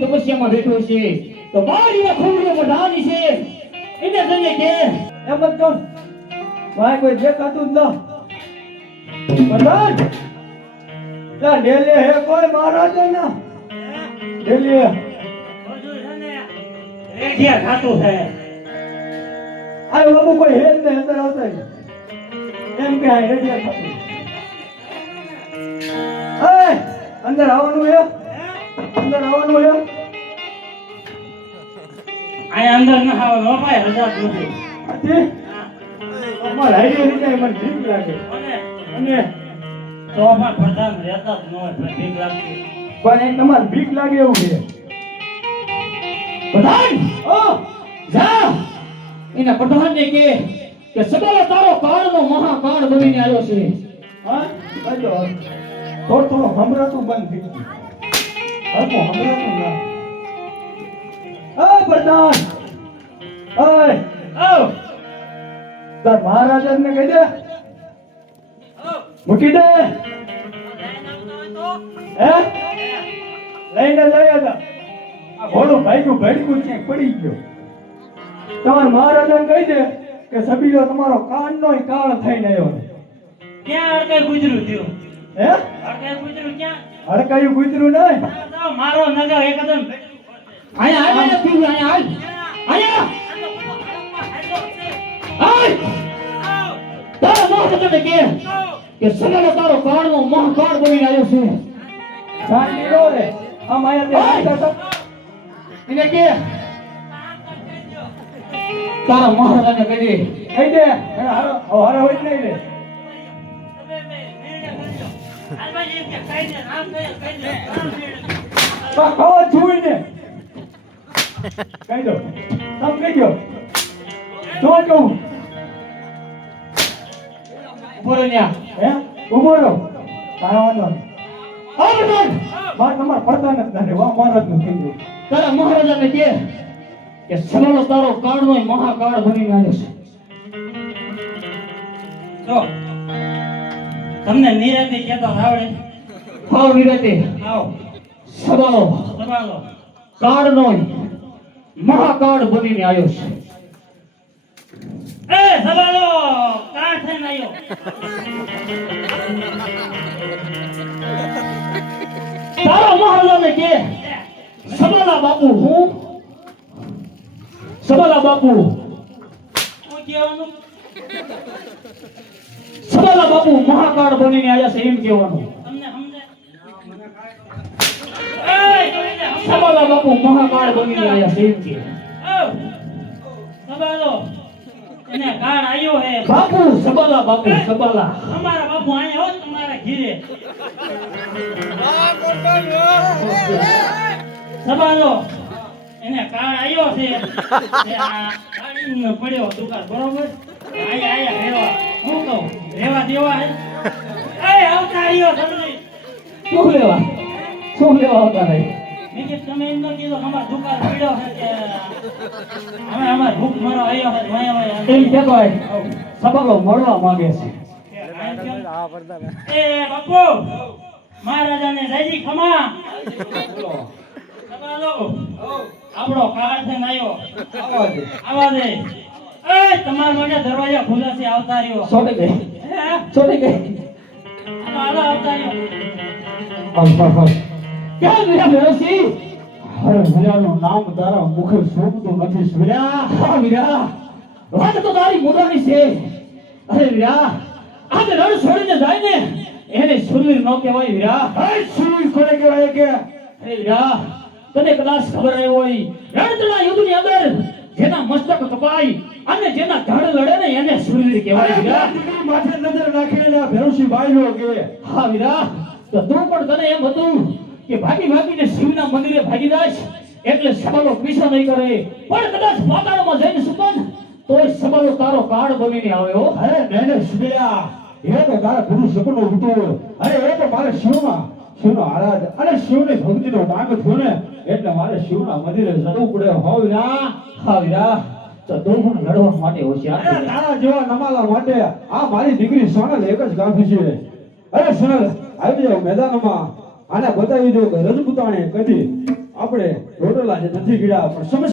તપસ્યામાં બેઠો છે તો બારીમાં ખોડનો પ્રધાની છે એને જઈને કે એમ જ કોણ ભાઈ કોઈ દેખાતું જ ન પ્રધાન ત્યાં ડેલે હે કોઈ મહારાજ ના ડેલે રેડિયા ખાતું છે આ બાબુ કોઈ હેલ ને અંદર આવતા એમ કે આ રેડિયા ખાતું એ અંદર આવવાનું હે અંદર આવવાનું હે આ અંદર ન આવવાનો ભાઈ રજા નથી અતી અમાર હાઈડે રીતે મને ભીખ લાગે અને તો પણ પ્રધાન રહેતા જ ન હોય પણ ભીખ લાગતી પણ એક તમાર ભીખ લાગે એવું છે પ્રધાન ઓ જા એના પ્રધાનને કે સબલ તારો કાળનો મહાકાળ બનીને આવ્યો છે હા કજો થોડો હમરાતું બંધ થઈ ગયું હમો હમરાતું ના એ પ્રધાન ઓય આવ તાર મહારાજને કહી દે મૂકી દે હે લઈને જયા હતા આ ઘોડું ભાગ્યું ભડકું છે પડી ગયો તમાર મહારાજને કહી દે કે સબીલો તમારો કાનનોય કાળ થઈને આવ્યો ક્યાં અડકાઈ ગુજરું થયું હે અડકાઈ ગુજરું ક્યાં હડકાયું કૂતરું નહીં મારો નગર એકદમ આયા આયા નથી આયા આયા આય તારો મહારાજને કે સગળ તારો કાળનો મહાકાળ બનીને આવ્યો છે શાંતિ રો રે આમ આયા તે એને કે તારા મહારાજને કહી દે હારો હોય નહીં રે ખાવા જોઈને કહી દો તમે કહી દો શું કહું ઉભો રહો ન્યા હે ઉભો રહો ખાવાનું આ બધા માર તમાર પડતા નથી વા મહારાજ નું થઈ ગયું તારા મહારાજાને કે સગળ તારો કાળનો મહાકાળ બનીને આવ્યો છે તો તમને નિરાતે કહેતા આવડે હા વિરાતે આવો સવાલો કાળનો મહાકાળ બનીને આવ્યો છે એ સવાલો કાળ થઈને આવ્યો તારા મહારાજાને કે સવાલા બાપુ હું સવાલા બાપુ શું કહેવાનું સવાલા બાપુ મહાકાળ બનીને આવ્યા છે એમ કહેવાનું તમને સમજે સવાલા બાપુ મહાકાળ બનીને આવ્યા છે એમ કે સવાલો એને કાળ આવ્યો હે બાપુ સવાલા બાપુ સવાલા અમારા બાપુ આયા હો તમારા ઘીરે સવાલો એને કાળ આવ્યો છે કે આ ગાડીનો પડ્યો દુકાન બરોબર આયા રેવા હું કહું રેવા દેવા હે એ આવતા આવ્યો તમને શું લેવા આવતા રહી મેં કે તમે એમ ન કીધું અમાર દુકાન પડ્યો છે કે અમે અમાર ભૂખ મરો આવ્યો છે વાયા એમ કહેતો હોય સબલો મળવા માંગે છે એ બાપુ મહારાજાને જયજી ખમા સબલો આપણો કાળ થઈને આવ્યો આવા દે એ તમારા માટે દરવાજા ખુલ્લા છે આવતા રહ્યો છોડી ગઈ હાલો આવતા રહ્યો ક્યાં ગયા ભેરસી અરે ભલાનું નામ તારા મુખે શોભતું નથી સુર્યા હા વીરા વાત તો તારી મોઢાની છે અરે વીરા આજે રણ છોડીને જાય ને એને સુરવીર નો કહેવાય વીરા એ સુરી કોને કહેવાય કે અરે વીરા તને કદાચ ખબર આવી હોય રણતણા યુદ્ધની અંદર જેના મસ્તક કપાય અને જેના ધડ લડે ને એને શૂરવીર કહેવાય વીરા. દીકરી માથે નજર નાખીને આ ભેરુસી બાયલો કે હા વીરા, તો તું પણ તને એમ હતું કે ભાગીને શિવના મંદિરે ભાગી જાશ એટલે સવાલો પીછો નહીં કરે, પણ કદાચ પાતાળમાં જઈને સુકન તોય સવાલો તારો કાળ બનીને આવ્યો. અરે મેને સુડ્યા એ તો તારા ગુરુ સપનો ઉઠો. અરે એ તો મારે શિવનો આરાધ અને શિવની ભક્તિનો માંગ થયો ને એટલે મારે શિવના મંદિરે જવું પડે. હો વીરા, હા વીરા, તો તું પણ લડવા માટે હોશિયાર અરે થઈ જા. તારા જેવા નમાલા માટે આ મારી દીકરી સોનલ એક જ કાફી છે. અરે સોનલ આવી જાવ મેદાનમાં, આને બતાવી દો કે રજપૂતાણી કદી આપણે રોટલા જે નથી ગીડા પણ સમસ્યા